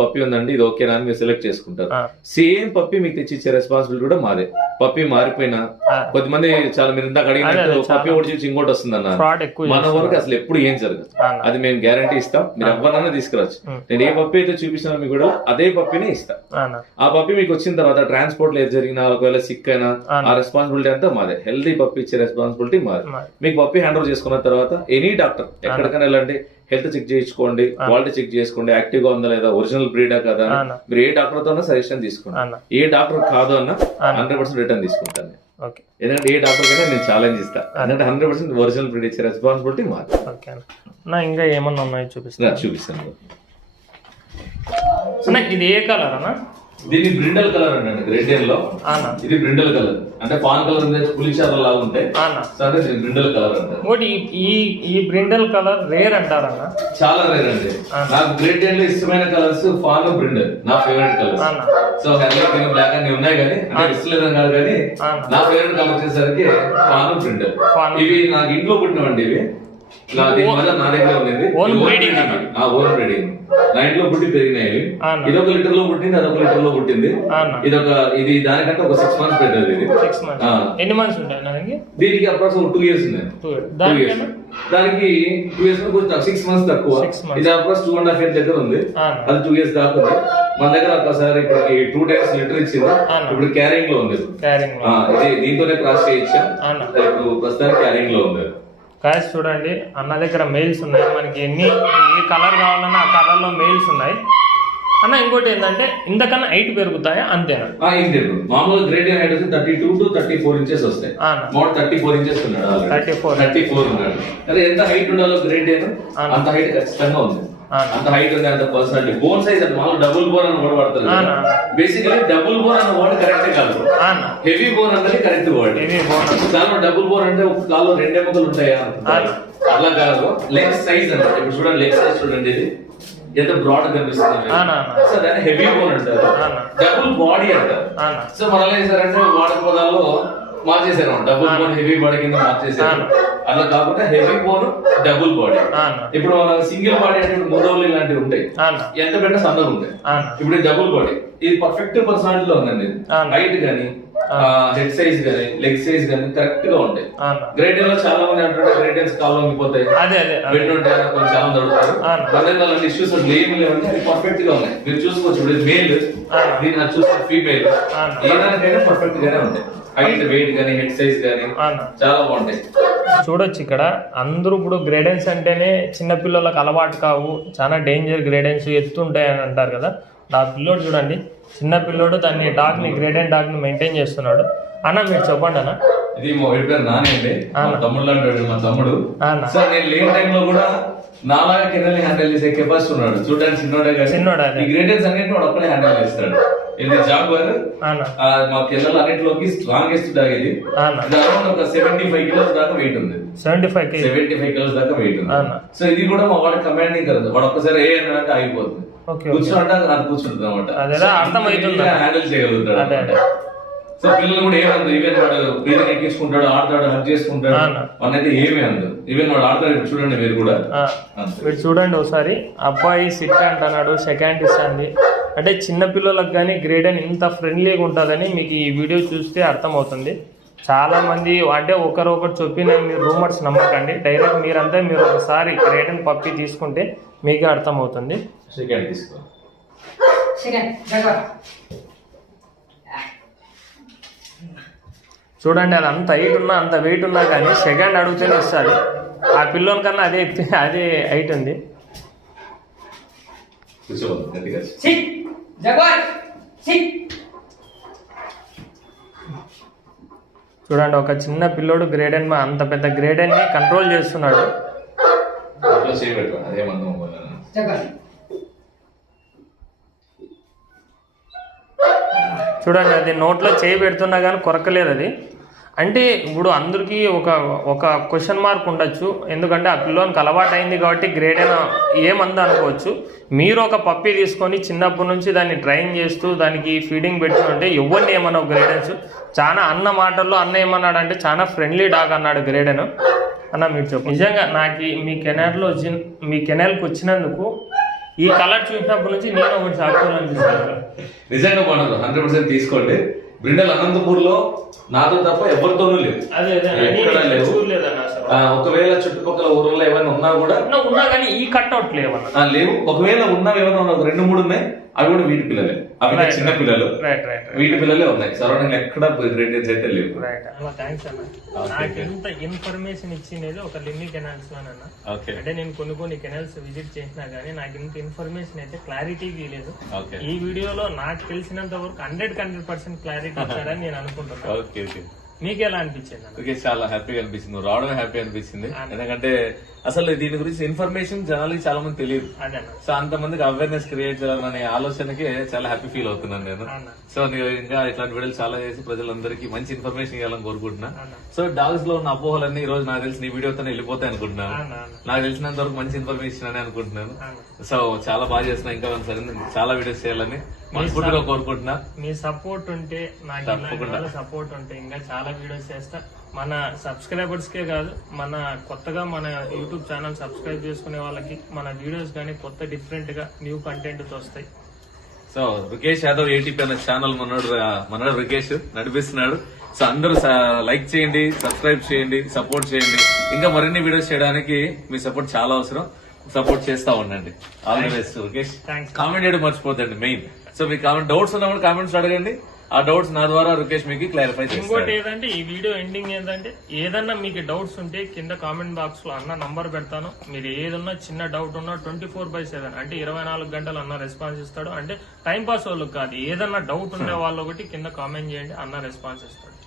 పప్పీ ఉందండి ఇది ఓకేనా అని మీరు సెలెక్ట్ చేసుకుంటారు. సేమ్ పప్పీ మీకు తెచ్చి ఇచ్చే రెస్పాన్సిబిలిటీ కూడా మాదే. పప్పీ మారిపోయినా కొద్దిమంది చాలా మీరు ఇందాక అడిగినట్టు పప్పీ ఒకటి చూసి ఇంకోటి వస్తుంది అన్నారు, మన వరకు అసలు ఎప్పుడు ఏం జరగదు. అది మేము గ్యారంటీ ఇస్తాం. మీరు ఎవరినైనా తీసుకురావచ్చు. నేను ఏ పప్పీ అయితే చూపిస్తాను మీకు కూడా అదే పప్పీనే ఇస్తా. ఆ పప్పీ మీకు వచ్చిన తర్వాత ట్రాన్స్పోర్ట్ లో ఏది జరిగినా ఒకవేళ సిక్ అయినా ఆ రెస్పాన్సిబిలిటీ అంతా మాదే. హెల్దీ పప్పీ ఇచ్చే రెస్పాన్సిబిలిటీ మాది. మీకు పప్పీ హ్యాండ్ ఓవర్ చేసుకున్న తర్వాత ఎనీ డాక్టర్ ఎక్కడికైనా వెళ్ళండి, హెల్త్ చెక్ చేయించుకోండి, క్వాలిటీ చెక్ చేసుకోండి, యాక్టివ్ గా ఉందా లేదా, ఒరిజినల్ బ్రీడా కదా, మీరు ఏ డాక్టర్ తో సజెషన్ తీసుకోండి. ఏ డాక్టర్ కాదు అన్న 100% రిటర్న్ తీసుకుంటాను. ఎందుకంటే ఏ డాక్టర్ కైనా నేను ఛాలెంజ్ ఇస్తాను. ఎందుకంటే 100% ఒరిజినల్ బ్రీడ్ ఇచ్చే రెస్పాన్సిబిలిటీ మాది. ఇంకా ఏమన్నా ఉన్నాయో చూపిస్తాను. ఇది ఏ కలర్ అన్న? దీన్ని బ్రిండల్ కలర్ అండి. గ్రేట్ డేన్ లో ఇది బ్రిండల్ కలర్ అంటే పాన్ కలర్ పులిచార లాగా ఉంటాయి. బ్రిండల్ కలర్ అంటారు. ఈ బ్రిండల్ కలర్ రేర్ అంటారన్న? చాలా రేర్ అండి. నాకు గ్రేట్ డేన్ లో ఇష్టమైన కలర్స్ ఫాన్ బ్రిండల్ నా ఫేవరెట్ కలర్. సో బ్లాక్ అన్ని ఉన్నాయి కానీ అంటే ఇష్టలేదని కాదు కానీ నా ఫేవరెట్ కలర్ వచ్చేసరికి ఫాన్ బ్రిండల్. ఇవి నాకు ఇంట్లో పుట్టినవండి. ఇవి నా దగ్గర ఉండేది ఓన్ బ్రీడింగ్. నా ఇంట్లో పుట్టి పెరిగినాయి. ఇదొక లీటర్ లో పుట్టింది, అదొక లీటర్ లో పుట్టింది. ఇది దానికంటే ఒక 6 months పెద్దది. ఇది ఎన్ని మంత్స్ ఉంటాయి దీనికి? అప్రాక్సిమేట్ 2 years ఉన్నాయి. 2 years దానికి 2 years 6 months తక్కువ. ఇది అప్రాక్స్ 2.5 years దగ్గర ఉంది. అది 2 years దాకా ఉంది. మన దగ్గర ఒకసారి ఇప్పటికి 2 times లిటర్ ఇచ్చింది. ఇప్పుడు క్యారింగ్ లో ఉంది. ఇది దీంతోనే క్రాస్ చేయించాం. ఇప్పుడు ప్రస్తుతానికి క్యారింగ్ లో ఉంది. గాయస్ చూడండి, అన్న దగ్గర మెయిల్స్ ఉన్నాయి. మనకి ఏ కలర్ కావాలన్నా ఆ కలర్ లో మెయిల్స్ ఉన్నాయి అన్న. ఇంకోటి ఏంటంటే ఇంతకన్నా హైట్ పెరుగుతాయా? అంతేనా? మామూలుగా గ్రేట్ డేన్ హైట్ 32 to 34 inches వస్తాయి. 34 inches ఉన్నాడు. 34 ఉన్నాడు. అదే ఎంత హైట్ ఉండాలో గ్రేట్ డేన్ అంత హైట్ ఖచ్చితంగా ఉంది. అంత హైట్ ఉంది, అంత పర్సనాలిటీ. బోన్ సైజ్ అంటే మామూలు డబుల్ బోన్ అని వర్డ్ పడుతుంది. బేసికలీ డబుల్ బోన్ అన్న వర్డ్ కరెక్టే కాదు. హెవీ బోన్ అన్నది కరెక్ట్ వర్డ్. దానిలో డబుల్ బోన్ అంటే ఒక కాల్లో 2 ఎముకలు ఉంటాయా? అలా కాదు. లెగ్ సైజ్ అన్నమాట. ఇప్పుడు చూడండి, లెగ్ సైజ్ చూడండి, ఇది ఎంత బ్రాడ్ కనిపిస్తుంది. సో దాన్ని హెవీ బోన్ అంటారు. డబుల్ బాడీ అంటారు. సో మనల్ని ఏం చేశారంటే వాడక పదాల్లో మార్చేసారు. డబుల్ బోన్ హెవీ బాడీ కింద మార్చేసారు. అలా కాకుండా హెవీ బోన్ డబుల్ బాడీ. ఇప్పుడు మన సింగిల్ బాడీ అంటే మూడవలు ఇలాంటివి ఉంటాయి, ఎంత పెట్టినా సన్నగా ఉంటాయి. ఇప్పుడు డబుల్ బాడీ ఇది పర్ఫెక్ట్ పర్సనాలిటీలో ఉందండి. హైట్ గానీ, హెడ్ సైజ్ గానీ, లెగ్ సైజ్ గానీ కరెక్ట్ గా ఉంటాయి. గ్రేట్ డేన్ లో చాలా మంది అంటుంటే గ్రేట్ డేన్స్ కాళ్ళు వంగిపోతాయి, బెడ్ ఉంటాయి కొంచెం చాలా మంది అడుగుతారు. మన దగ్గర అలాంటి ఇష్యూస్ ఏమి లేవంటే అది పర్ఫెక్ట్ గా ఉన్నాయి. మీరు చూసుకోవచ్చు. ఇప్పుడు మేల్, దీన్ని చూస్తే ఫీమేల్, ఏదానికైనా పర్ఫెక్ట్ గానే ఉంటాయి. హైట్, వెయిట్ గానీ, హెడ్ సైజ్ గానీ చాలా బాగుంటాయి. చూడొచ్చు ఇక్కడ అందరూ ఇప్పుడు గ్రేడెన్స్ అంటేనే చిన్నపిల్లలకు అలవాటు కావు, చాలా డేంజర్ గ్రేడెన్స్ ఎత్తుంటాయి అని అంటారు కదా. నా పిల్లోడు చూడండి, చిన్న పిల్లోడు దాన్ని డాగ్ని గ్రేడెన్ డాగ్ని మెయింటైన్ చేస్తున్నాడు. అన్న మీరు చెప్పండి అన్న. ఇది మా వీడి పేరు నాని అండి. తమ్ముడు అంటాడు మా తమ్ముడు. సార్ నేను లేని టైంలో కూడా నాలాగా కెనల్ హ్యాండిల్ చేసే కెపాసిటీ ఉన్నాడు. చూడడానికి చిన్నోడే కానీ ఈ గ్రేడెన్స్ అన్నింటి వాడు ఒక్కడే హ్యాండిల్ చేస్తాడు. ఇది జాగ్వర్ మా కెనల్ అన్నింటిలోకి స్ట్రాంగెస్ట్ డాగ్. ఇది అరౌండ్ ఒక 75 kilos దాకా వెయిట్ ఉంది. 75 kilos దాకా వెయిట్ ఉంది. సో ఇది కూడా మా వాడు కమాండింగ్ కదా. వాడు ఒక్కసారి ఏ అంటే ఆగిపోతుంది, కూర్చోంటే అది కూర్చుంటుంది అనమాట. హ్యాండిల్ చేయగలుగుతాడు. సో పిల్లలు కూడా ఏమందు. ఈవెన్ వాడు బ్రీతింగ్ ఎక్కించుకుంటాడు, ఆడతాడు, హక్ చేసుకుంటాడు. వాడినైతే ఏమీ అందు. ఈవెన్ వాడు ఆడతాడు. చూడండి మీరు కూడా, మీరు చూడండి ఒకసారి. అబ్బాయి సిట్ అంటున్నాడు, సెకండ్ ఇస్తుంది. అంటే చిన్న పిల్లలకు కానీ గ్రేడెన్ ఇంత ఫ్రెండ్లీగా ఉంటుందని మీకు ఈ వీడియో చూస్తే అర్థమవుతుంది. చాలా మంది అంటే ఒకరొకరు చెప్పిన మీరు రూమర్స్ నమ్మకండి. డైరెక్ట్ మీరంతా మీరు ఒకసారి గ్రేడెన్ పప్పి తీసుకుంటే మీకే అర్థమవుతుంది. సెకండ్ తీసుకో. చూడండి, అది అంత హైట్ ఉన్నా అంత వెయిట్ ఉన్నా కానీ సెకండ్ అడుగుతూనే ఇస్తారు. ఆ పిల్లోని కన్నా అదే హైట్ ఉంది. చూడండి, ఒక చిన్న పిల్లోడు గ్రేడెన్ అంత పెద్ద గ్రేడెన్ ని కంట్రోల్ చేస్తున్నాడు. చూడండి, అది నోట్లో చేయి పెడుతున్నా కానీ కొరకలేదు అది. అంటే ఇప్పుడు అందరికీ ఒక క్వశ్చన్ మార్క్ ఉండొచ్చు, ఎందుకంటే ఆ పిల్లోనికి అలవాటు అయింది కాబట్టి గ్రేడెన్ ఏమందా అనుకోవచ్చు. మీరు ఒక పప్పి తీసుకొని చిన్నప్పటి నుంచి దాన్ని ట్రైన్ చేస్తూ దానికి ఫీడింగ్ పెట్టుకుంటే ఎవరిని ఏమన్నా గ్రేడెన్స్ చాలా అన్న మాటల్లో అన్న ఏమన్నాడు అంటే చాలా ఫ్రెండ్లీ డాగ్ అన్నాడు గ్రేడెన్. అన్న మీరు చెప్పు, నిజంగా నాకు మీ కెనాల్కి వచ్చినందుకు ఈ కలర్ చూసినప్పటి నుంచి నేను ఒకటి సాక్షులు నిజంగా బాగున్నారు. 100% తీసుకోండి. బ్రిండల్ అనంతపూర్ లో నాతో తప్ప ఎవరితోనూ లేదు, ఎక్కడా లేవు. ఒకవేళ చుట్టుపక్కల ఊర్లో ఏమైనా ఉన్నా కూడా ఉన్నా కానీ ఈ కట్అవుట్ లేవు. ఒకవేళ ఉన్నా ఏమైనా 2-3 ఉన్నాయి, అవి కూడా వీటి పిల్లలే, అవి చిన్న పిల్లలు, వీటి పిల్లలే ఉన్నాయి. సరౌండింగ్ ఎక్కడ గ్రేడెన్స్ అయితే లేవు. థ్యాంక్స్ అన్న. నాకు ఎంత ఇన్ఫర్మేషన్ ఇచ్చినది ఒక లిన్నీ కెనాల్స్ లోనన్నా. అంటే నేను కొన్ని కెనాల్స్ విజిట్ చేసినా గానీ నాకు ఇంత ఇన్ఫర్మేషన్ అయితే క్లారిటీ లేదు. ఈ వీడియోలో నాకు తెలిసినంత వరకు 100% క్లారిటీ ఇచ్చారని నేను అనుకుంటున్నాను. మీకు ఎలా అనిపించింది? చాలా హ్యాపీగా అనిపించింది, రావడమే హ్యాపీ అనిపించింది. ఎందుకంటే అసలు దీని గురించి ఇన్ఫర్మేషన్ జనాలకి చాలా మంది తెలియదు. సో అంతమందికి అవేర్నెస్ క్రియేట్ చేయాలనే ఆలోచనకి చాలా హ్యాపీ ఫీల్ అవుతున్నాను నేను. సో ఇంకా ఇట్లాంటి వీడియోలు చాలా చేసి ప్రజలందరికీ మంచి ఇన్ఫర్మేషన్ ఇవ్వాలని కోరుకుంటున్నా. సో డాగ్స్ లో ఉన్న అపోహలన్నీ ఈ రోజు నాకు తెలిసి నీ వీడియోతో వెళ్ళిపోతాయి అనుకుంటున్నాను. నాకు తెలిసినంత వరకు మంచి ఇన్ఫర్మేషన్ అని అనుకుంటున్నాను. సో చాలా బాగా చేస్తున్నా, ఇంకా చాలా వీడియోస్ చేయాలని మనస్ఫూర్తిగా కోరుకుంటున్నా. మీ సపోర్ట్ ఉంటే, నాకు సపోర్ట్ ఉంటే ఇంకా చాలా వీడియోస్ చేస్తా. మన సబ్స్క్రైబర్స్ కే కాదు, మన కొత్తగా మన యూట్యూబ్ ఛానల్ సబ్స్క్రైబ్ చేసుకునే వాళ్ళకి మన వీడియోస్ కానీ కొత్త డిఫరెంట్ గా న్యూ కంటెంట్ వస్తాయి. సో రుకేష్ యాదవ్ ఏటీపీ అనే ఛానల్ మనోడు రుకేష్ నడిపిస్తున్నాడు. సో అందరూ లైక్ చేయండి, సబ్స్క్రైబ్ చేయండి, సపోర్ట్ చేయండి. ఇంకా మరిన్ని వీడియోస్ చేయడానికి మీ సపోర్ట్ చాలా అవసరం. సపోర్ట్ చేస్తా ఉండండి. All the best Rukesh. Comment చేయడం మర్చిపోతండి మెయిన్. సో మీకు డౌట్స్ ఉన్నప్పుడు కామెంట్స్ అడగండి. ఆ డౌట్స్ నా ద్వారా రుకేష్ మీకు క్లారిఫై చేస్తాడు. ఇంకోటి ఏదంటే ఈ వీడియో ఎండింగ్ ఏంటంటే ఏదన్నా మీకు డౌట్స్ ఉంటే కింద కామెంట్ బాక్స్ లో అన్న నంబర్ పెడతాను. మీరు ఏదన్నా చిన్న డౌట్ ఉన్నా 24/7 అంటే 24 గంటలు అన్న రెస్పాన్స్ ఇస్తాడు. అంటే టైం పాస్ వాళ్ళకి కాదు, ఏదన్నా డౌట్ ఉండే వాళ్ళు ఒకటి కింద కామెంట్ చేయండి, అన్న రెస్పాన్స్ ఇస్తాడు.